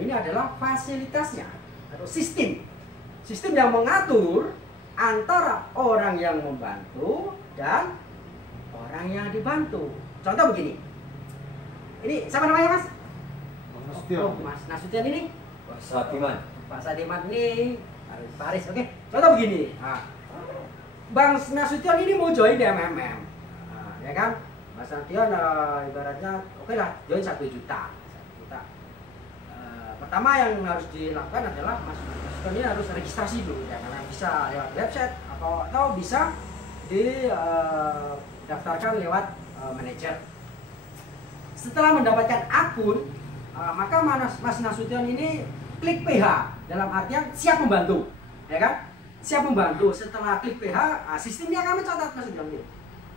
ini adalah fasilitasnya atau sistem yang mengatur antara orang yang membantu dan orang yang dibantu. Contoh begini, ini siapa namanya Mas? Oh, Mas Nasution ini? Pak Sadiman. Pak Sadiman ini Paris, oke. Contoh begini, Bang Nasution ini mau join di MMM, ya kan? Mas Nasution ibaratnya oke lah, join 1 juta. Pertama yang harus dilakukan adalah Mas Nasution ini harus registrasi dulu, ya, karena bisa lewat website atau bisa didaftarkan lewat manajer. Setelah mendapatkan akun, maka Mas Nasution ini klik PH, dalam artian siap membantu, ya kan? Siap membantu. Setelah klik PH, sistemnya akan mencatat Mas Nasution,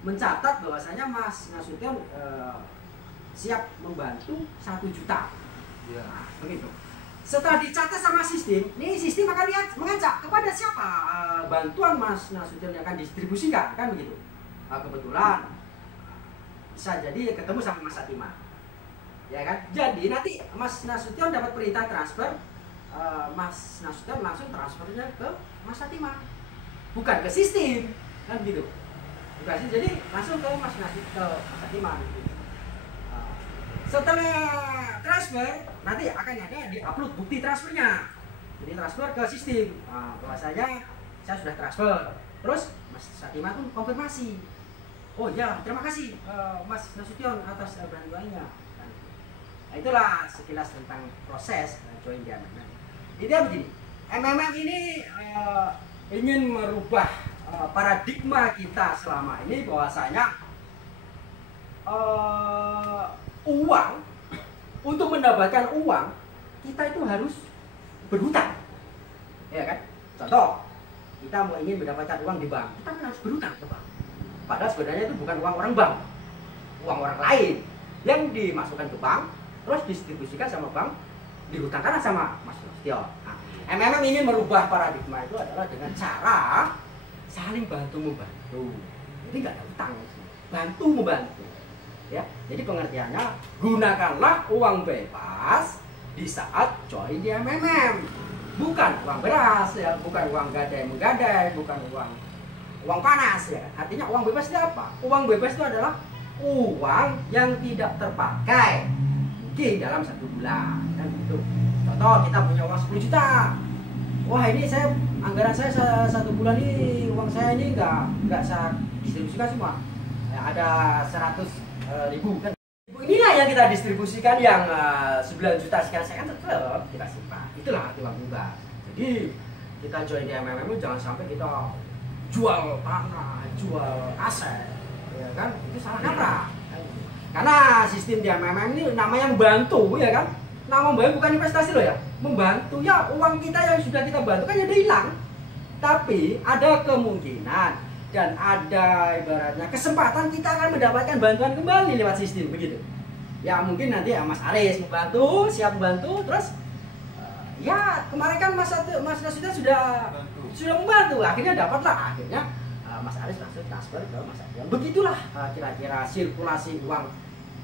mencatat bahwasanya Mas Nasution siap membantu 1 juta. Ya, begitu. Setelah dicatat sama sistem, ini sistem akan mengajak kepada siapa bantuan Mas Nasution yang akan didistribusikan, kan begitu. Kebetulan bisa jadi ketemu sama Mas Sadiman, ya kan? Jadi nanti Mas Nasution dapat perintah transfer, Mas Nasution langsung transfernya ke Mas Sadiman, bukan ke sistem, kan gitu. Bukan sih, jadi langsung ke Mas Sadiman. Setelah transfer, nanti akan ada di-upload bukti transfernya. Jadi transfer ke sistem. Bahwasanya saya sudah transfer. Terus Mas Sadiman pun konfirmasi. Oh ya, terima kasih Mas Nasution atas bantuannya. Nah, itulah sekilas tentang proses join di MMM. Intinya begini, MMM ini ingin merubah paradigma kita selama ini bahwasanya uang, untuk mendapatkan uang kita itu harus berhutang, ya kan? Contoh, kita mau ingin mendapatkan uang di bank, kita kan harus berhutang ke bank. Padahal sebenarnya itu bukan uang orang bank, uang orang lain yang dimasukkan ke bank, terus distribusikan sama bank, dihutangkan sama Mas Nasution. Nah, MMM ingin merubah paradigma itu adalah dengan cara saling bantu membantu. Jadi nggak ada hutang, bantu membantu. Ya, jadi pengertiannya, gunakanlah uang bebas di saat join di MMM, bukan uang beras, ya, bukan uang gadai-menggadai, bukan uang panas, ya. Artinya uang bebas itu apa? Uang bebas itu adalah uang yang tidak terpakai mungkin dalam 1 bulan, kan gitu. Contoh, kita punya uang 10 juta. Wah, ini anggaran saya 1 bulan ini, uang saya ini nggak saya distribusikan semua. Ya, ada 100.000 kan. Inilah yang kita distribusikan, yang 9 juta sekian tetap kita simpan. Itulah arti uang bebas. Jadi kita join di MMM itu jangan sampai kita jual tanah, jual aset, ya kan? Itu salah kaprah. Karena sistem di MMM ini namanya membantu, ya kan? Nama membantu bukan investasi loh ya. Membantu ya, uang kita yang sudah kita bantu kan jadi hilang. Tapi ada kemungkinan dan ada ibaratnya kesempatan kita akan mendapatkan bantuan kembali lewat sistem, begitu. Ya mungkin nanti Mas Aris membantu, siap membantu, terus ya kemarin kan Mas Nasution sudah membantu, akhirnya dapatlah, akhirnya Mas Aris langsung transfer ke Mas Nasution. Begitulah kira-kira sirkulasi uang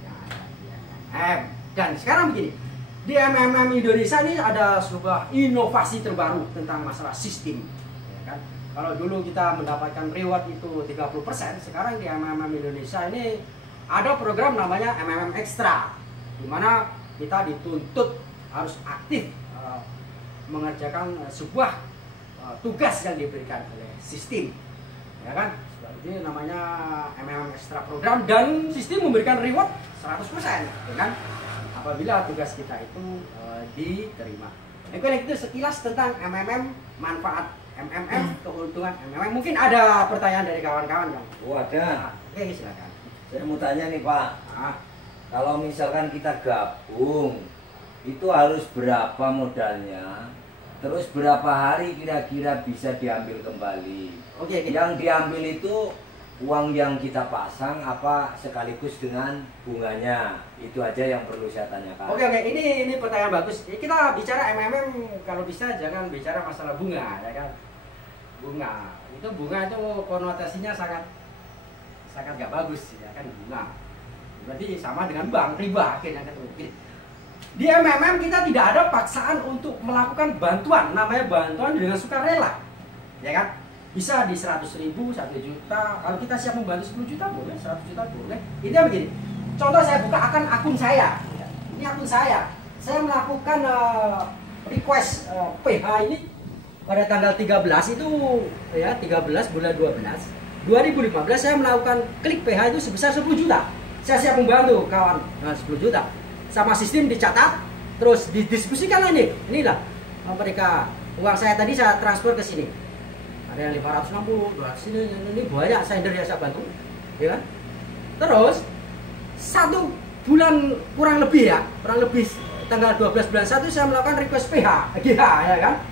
yang ada di MMM. Dan sekarang begini, di MMM Indonesia ini ada sebuah inovasi terbaru tentang masalah sistem, ya kan? Kalau dulu kita mendapatkan reward itu 30%, sekarang di MMM Indonesia ini ada program namanya MMM Extra, di mana kita dituntut harus aktif mengerjakan sebuah tugas yang diberikan oleh sistem, ya kan? Seperti namanya MMM Extra program, dan sistem memberikan reward 100%, ya kan? Apabila tugas kita itu diterima. Nah, itu sekilas tentang MMM, manfaat MMM, keuntungan MMM. Mungkin ada pertanyaan dari kawan-kawan yang. Oh, ada. Oke, silakan. Saya mau tanya nih Pak, kalau misalkan kita gabung, itu harus berapa modalnya? Terus berapa hari kira-kira bisa diambil kembali? Oke. Yang diambil itu uang yang kita pasang apa sekaligus dengan bunganya? Itu aja yang perlu saya tanyakan. Oke, ini pertanyaan bagus. Kita bicara MMM, kalau bisa jangan bicara masalah bunga, ya kan? Bunga itu konotasinya sangat nggak bagus, ya kan? Bunga berarti sama dengan bank, riba akhirnya ketemu. Di MMM kita tidak ada paksaan untuk melakukan bantuan, namanya bantuan dengan sukarela, ya kan? Bisa di 100.000, 1 juta. Kalau kita siap membantu 10 juta boleh, 100 juta boleh. Ini begini. Contoh saya buka akun saya. Ini akun saya. Saya melakukan request PH ini pada tanggal 13 itu ya 13 bulan 12 2015 saya melakukan klik PH itu sebesar 10 juta. Saya siap membantu kawan 10 juta. Sama sistem dicatat, terus didistribusikan ini. Inilah mereka uang saya tadi saya transfer ke sini. Ada yang 560, 200 ini banyak sender yang saya bantu, ya kan? Terus 1 bulan kurang lebih tanggal 12 bulan 1 saya melakukan request PH, GH, ya kan?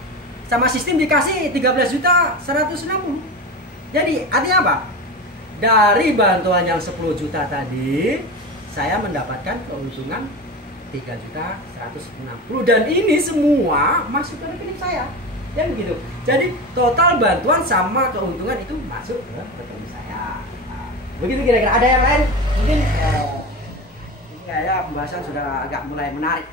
Sama sistem dikasih 13 juta 160. Jadi artinya apa? Dari bantuan yang 10 juta tadi saya mendapatkan keuntungan 3.160 dan ini semua masuk ke rekening saya, ya begitu. Jadi total bantuan sama keuntungan itu masuk ke rekening saya. Nah, begitu kira-kira. Ada yang lain? Mungkin ya pembahasan sudah agak mulai menarik.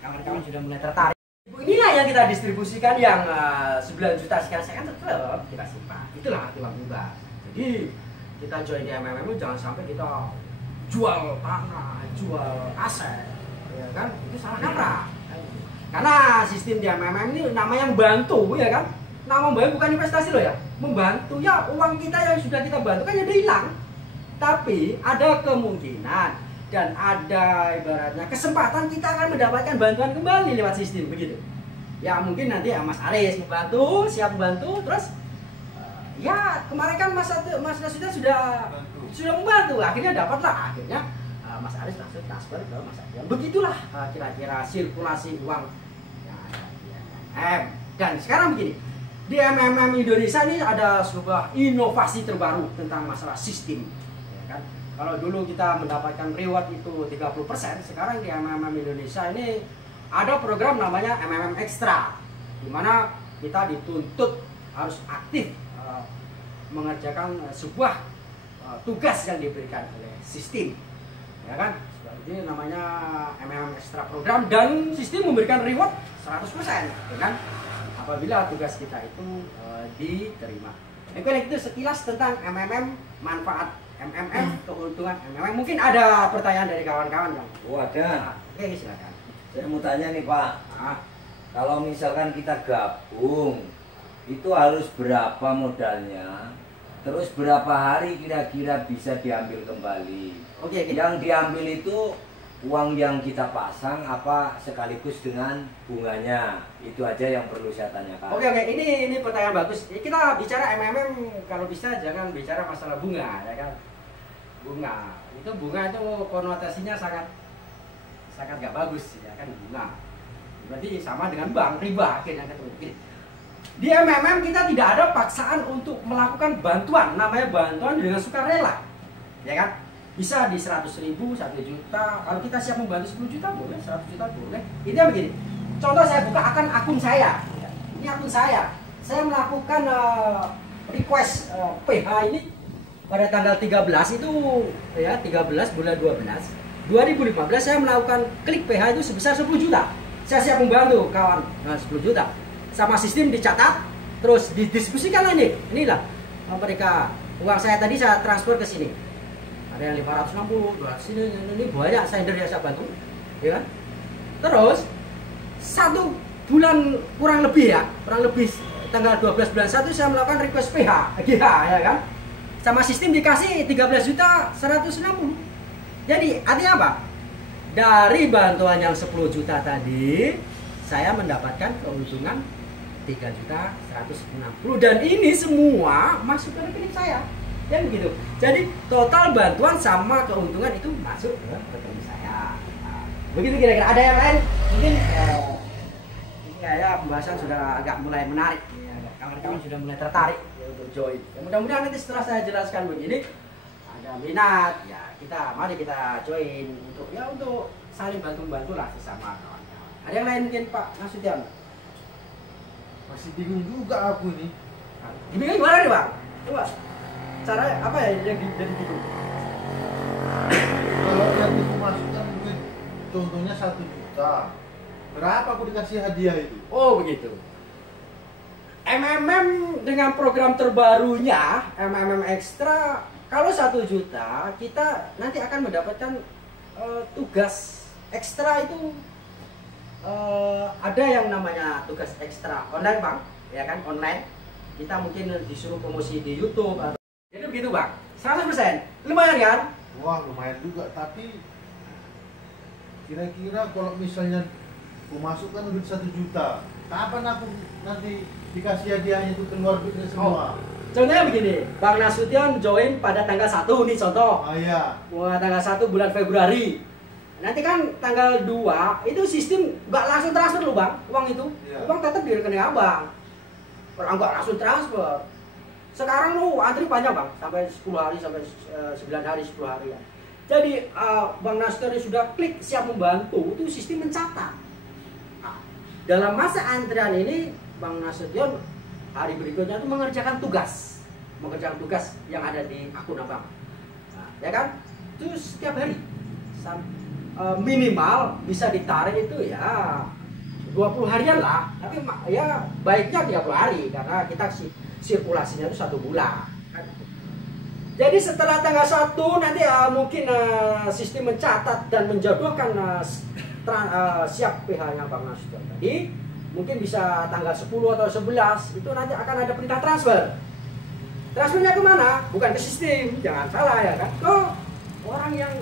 Kawan-kawan sudah mulai tertarik. Inilah yang kita distribusikan yang 9 juta sekian saya kan tetap kita simpan. Itulah uang juga. Jadi kita join di MMM itu jangan sampai kita jual tanah, jual aset. Ya kan, itu salah kaprah. Karena sistem di MMM ini namanya membantu, ya kan? Nama membantu bukan investasi loh ya. Membantu ya uang kita yang sudah kita bantu kan jadi hilang. Tapi ada kemungkinan dan ada ibaratnya kesempatan kita akan mendapatkan bantuan kembali lewat sistem begitu. Ya mungkin nanti ya Mas Aris membantu, siap membantu, terus ya kemarin kan Mas Nasution sudah membantu, akhirnya dapatlah Mas Aris langsung transfer ke Mas Adrian. Begitulah kira-kira sirkulasi uang dan sekarang begini, di MMM Indonesia ini ada sebuah inovasi terbaru tentang masalah sistem, ya kan? Kalau dulu kita mendapatkan reward itu 30%, sekarang di MMM Indonesia ini ada program namanya MMM Extra, di mana kita dituntut harus aktif mengerjakan sebuah tugas yang diberikan oleh sistem. Ya kan, ini namanya MMM Extra program dan sistem memberikan reward 100%, ya kan? Apabila tugas kita itu diterima. Itu sekilas tentang MMM, manfaat MMM, keuntungan MMM. Mungkin ada pertanyaan dari kawan-kawan yang. Oh ada. Oke, silakan. Saya mau tanya nih Pak. Kalau misalkan kita gabung, itu harus berapa modalnya? Terus berapa hari kira-kira bisa diambil kembali? Oke. Yang diambil itu uang yang kita pasang apa sekaligus dengan bunganya? Itu aja yang perlu saya tanyakan. Oke. Ini pertanyaan bagus. Kita bicara MMM kalau bisa jangan bicara masalah bunga, ya kan? Bunga itu konotasinya sangat nggak bagus, ya kan, bunga. Berarti sama dengan bank, riba akhirnya ketemu. Di MMM kita tidak ada paksaan untuk melakukan bantuan, namanya bantuan dengan sukarela, ya kan? Bisa di 100.000, 1 juta. Kalau kita siap membantu 10 juta boleh, 100 juta boleh. Ini begini. Contoh saya buka akun saya. Ini akun saya. Saya melakukan request PH ini pada tanggal 13 itu ya 13 bulan 12 2015 saya melakukan klik PH itu sebesar 10 juta. Saya siap membantu kawan 10 juta. Sama sistem dicatat, terus didistribusikan ini. Inilah mereka uang saya tadi saya transfer ke sini. Ada yang 560, 200 ini banyak sender yang saya bantu, ya kan? Terus 1 bulan kurang lebih tanggal 12 bulan 1 saya melakukan request PH, GH, ya kan? Sama sistem dikasih 13 juta 160. Jadi artinya apa? Dari bantuan yang 10 juta tadi saya mendapatkan keuntungan 3.160 dan ini semua masuk ke rekening saya, ya begitu. Jadi total bantuan sama keuntungan itu masuk ke rekening saya. Nah, begitu kira-kira. Ada yang lain? Mungkin ya pembahasan sudah agak mulai menarik, ya, kawan-kawan sudah mulai tertarik ya, untuk join. Ya, mudah-mudahan nanti setelah saya jelaskan begini ada minat, ya mari kita join untuk saling bantu-bantu lah sesama kawan-kawan. Ada yang lain mungkin Pak Nasution? Masih bingung juga aku ini. Bingung gimana nih Bang? Coba cara apa ya yang jadi bingung? Kalau yang dimasukkan duit, contohnya 1 juta. juta. Berapa aku dikasih hadiah itu? Oh begitu. MMM dengan program terbarunya MMM Extra, kalau 1 juta kita nanti akan mendapatkan tugas ekstra itu. Ada yang namanya tugas ekstra online bang, ya kan, online. Kita mungkin disuruh promosi di YouTube atau... Jadi begitu bang, 100%. Lumayan kan? Wah lumayan juga, tapi kira-kira kalau misalnya aku masukkan duit 1 juta, kapan aku nanti dikasih hadiahnya itu keluar duitnya semua? Contohnya begini, Bang Nasution join pada tanggal 1 nih contoh. Iya. Wah, tanggal 1 bulan Februari. Nanti kan tanggal 2 itu sistem nggak langsung transfer loh bang, uang itu. Iya. Uang tetap di rekening abang. Kalau nggak langsung transfer. Sekarang lo antri panjang bang, sampai 10 hari, sampai 9 hari, 10 hari ya. Jadi Bang Nasution sudah klik siap membantu, itu sistem mencatat. Nah, dalam masa antrian ini Bang Nasution hari berikutnya itu mengerjakan tugas yang ada di akun abang. Nah, ya kan? Itu setiap hari. Minimal bisa ditarik itu ya 20 harian lah, tapi ya baiknya 30 hari karena kita sirkulasinya itu 1 bulan. Jadi setelah tanggal 1 nanti mungkin sistem mencatat dan menjodohkan siap PH-nya Bang Nasution tadi, mungkin bisa tanggal 10 atau 11 itu nanti akan ada perintah transfer. Transfernya kemana? Bukan ke sistem, jangan salah ya kan, ke orang yang,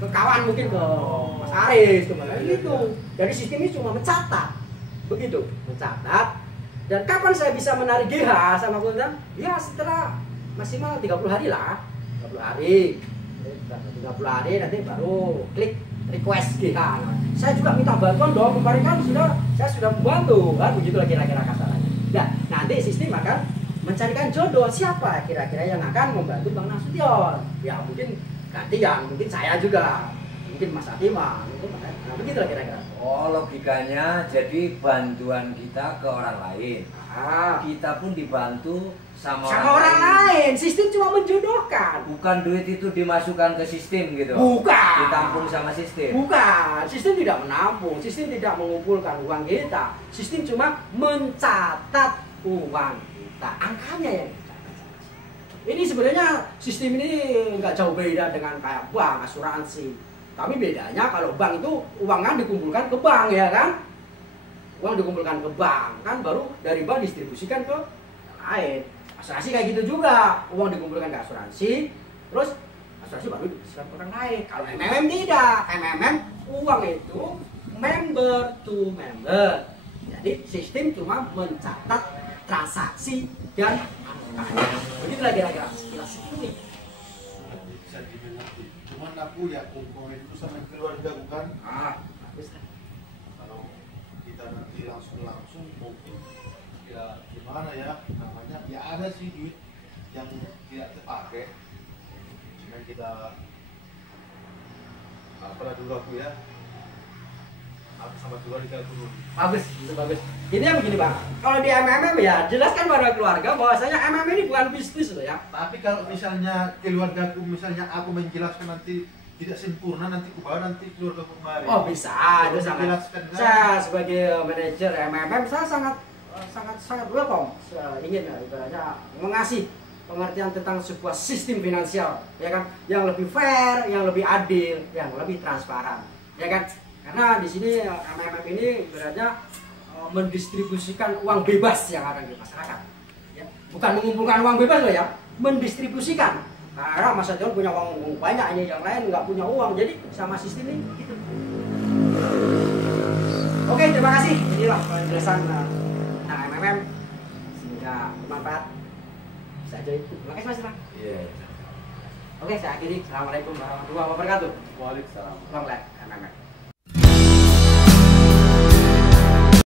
ke kawan, mungkin ke Mas Aris kemana gitu. Jadi sistem ini cuma mencatat, begitu, mencatat. Dan kapan saya bisa menarik GH sama konten? Ya setelah maksimal 30 hari lah, 30 hari. 30 hari nanti baru klik request GH. Nah, saya juga minta bantuan dong, kemarin kan saya sudah membantu, kan begitu lah kira-kira kasarannya. Nah, nanti sistem akan mencarikan jodoh siapa kira-kira yang akan membantu Bang Nasution. Ya mungkin gantian, mungkin saya juga, mungkin Mas Atima, mungkin nah, begitu lah kira-kira. Oh logikanya jadi bantuan kita ke orang lain, kita pun dibantu sama orang lain. Sistem cuma menjodohkan. Bukan duit itu dimasukkan ke sistem gitu. Bukan. Ditampung sama sistem. Bukan. Sistem tidak menampung. Sistem tidak mengumpulkan uang kita. Sistem cuma mencatat uang kita. Angkanya yang dicatat. Ini sebenarnya sistem ini nggak jauh beda dengan kayak bank, asuransi. Tapi bedanya kalau bank itu uangnya dikumpulkan ke bank ya kan. Uang dikumpulkan ke bank kan, baru dari bank distribusikan ke lain. Asuransi kayak gitu juga, uang dikumpulkan ke asuransi, terus asuransi baru diserahkan ke orang lain. Kalau MMM tidak, MMM uang itu member to member. Jadi sistem cuma mencatat transaksi dan angkanya. Begitulah kira-kira sekilas ini. Bisa dimengerti. Cuman aku ya kumpul itu sama keluarga bukan. Bagus lah. Kalau kita nanti langsung mungkin ya gimana ya namanya, ya ada sih duit yang tidak terpakai, cuma kita apalah dulu aku ya, aku sama keluarga dulu. Bagus, itu bagus. Ini yang begini bang, kalau di MMM ya jelaskan pada keluarga bahwasanya MMM ini bukan bisnis loh ya. Tapi kalau misalnya keluargaku, misalnya aku menjelaskan nanti tidak sempurna, nanti ku bawa nanti keluarga kemari. Oh bisa, itu sangat. Menjelaskan, kan? Saya sebagai manajer MMM saya sangat welcome. Saya ingin ya, ibaratnya mengasih pengertian tentang sebuah sistem finansial, ya kan, yang lebih fair, yang lebih adil, yang lebih transparan, ya kan. Karena di sini MMM ini ibaratnya mendistribusikan uang bebas yang ada di masyarakat, ya. Bukan mengumpulkan uang bebas loh ya, mendistribusikan. Karena Mas Nasution punya uang banyak, ini yang lain nggak punya uang, jadi sama sistem ini gitu. Oke, terima kasih. Inilah penjelasan tentang MMM sehingga bermanfaat. Bisa aja itu. Terima kasih Mas Bang. Iya. Oke, saya akhiri. Assalamualaikum warahmatullahi wabarakatuh. Waalaikumsalam. Long life MMM.